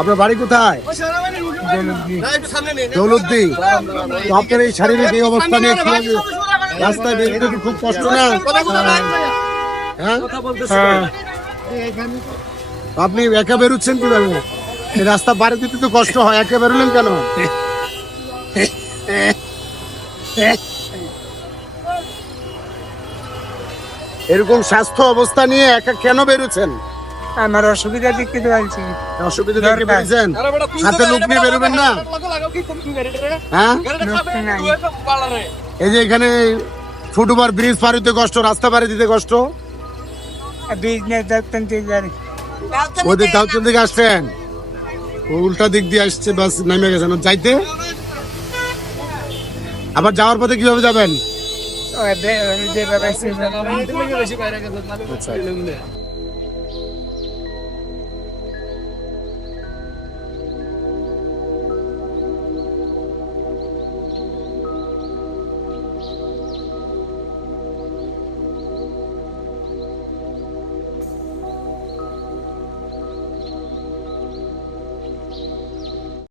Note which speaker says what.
Speaker 1: আপনার বাড়ি কোথায়? আপনার এই শারীরিক এই অবস্থা নিয়ে রাস্তায় বেরোতে কি খুব কষ্ট না? হ্যাঁ? আপনি একা বেরোচ্ছেন কীভাবে? রাস্তা বাড়ি দিতে তো কষ্ট হয়, একা বেরোলেন কেন? এরকম স্বাস্থ্য অবস্থা নিয়ে একা কেন বেরোচ্ছেন?
Speaker 2: আমার অসুবিধা দেখতে পাচ্ছি
Speaker 1: অসুবিধা দেখে বেরিয়েছেন সাথে লোক নিয়ে বেরোবেন না। হ্যাঁ? এই যে এখানে ফুটওভার ব্রিজ পার হইতে কষ্ট রাস্তা পাড়ি দিতে কষ্ট?
Speaker 2: বিজনেস দেখতেন জানি
Speaker 1: ওদের দাউচন দিকে আসছেন। ও উল্টা দিক দিয়ে আসছে বাস নামে গেছেন যাইতে? আবার যাওয়ার পথে কীভাবে যাবেন? আচ্ছা।